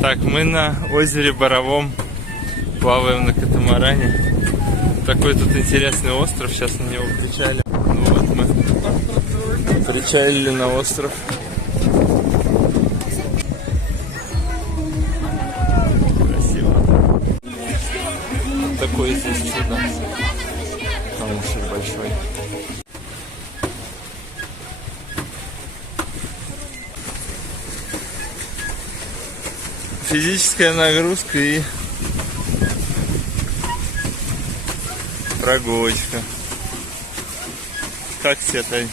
Так, мы на озере Боровом плаваем на катамаране. Такой тут интересный остров, сейчас на него причалим. Ну вот мы причалили на остров. Красиво. Вот такой здесь чудо. Камушек большой. Физическая нагрузка и прогулочка. Как тебе, Тань?